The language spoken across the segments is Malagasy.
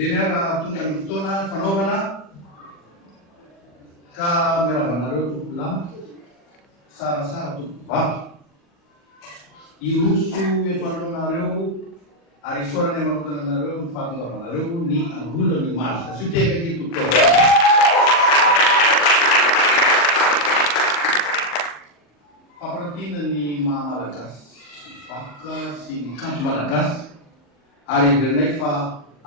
Dia tonga amin'ny fotoana fanaovana ka miaravanareo tompolahy sarasara tompobavy iroso eto alohanareo ary isorana makotananareo mifahatongavanareo ny angolany mazy ka sy tena ny tompoko fampirantiana ny maha-malagasy vakoka sy ny kanto malagasy ary iverenay fa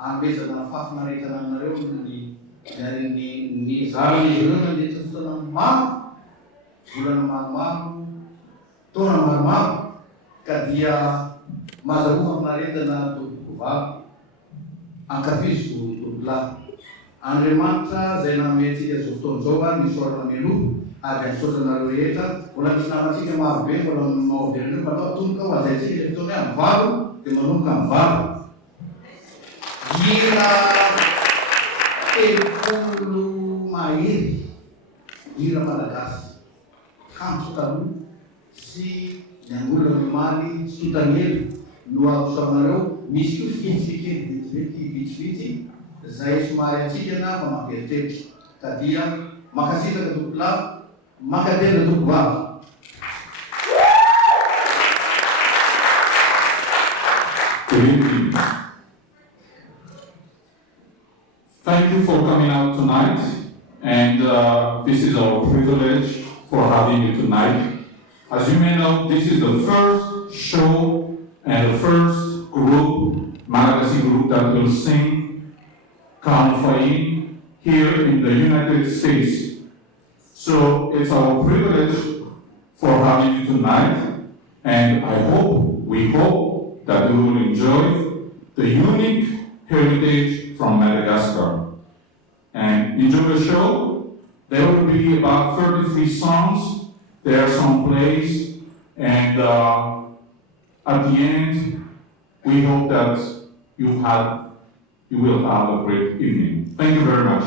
ambezana fafinaretana aminareo ny zarany izy ireo mandeha fotoana maro volana maromaro taona maromaro ka dia mazava fafinaretana tompoko ankafizo tompolahy Andriamanitra zay nameantsika zao fotoana zao ny sorana mialoha ary ansotranareo rehetra mbola misy namantsika marobe mbola maoverina fatao tomboka ho azaitsika fotoana hoe amivalo dia manomboka amivalo hira telopolo mahery hira malagasy kanto taloha sy ny angolany maly sotanely no akosavanareo misy ko fiketsikely vitsivitsy zay somary atsikana fa mampieritreritra ka dia makasitraka tompolahy makatena tompobavy. Good evening. Thank you for coming out tonight, and this is our privilege for having you tonight. As you may know, this is the first show and the first group, Malagasy group, that will sing Kanfain here in the United States. So it's our privilege for having you tonight, and we hope that you will enjoy the unique heritage from Madagascar. And enjoy the show. There will be about 33 songs. There are some plays, and at the end, we hope that you will have a great evening. Thank you very much.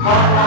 Hi.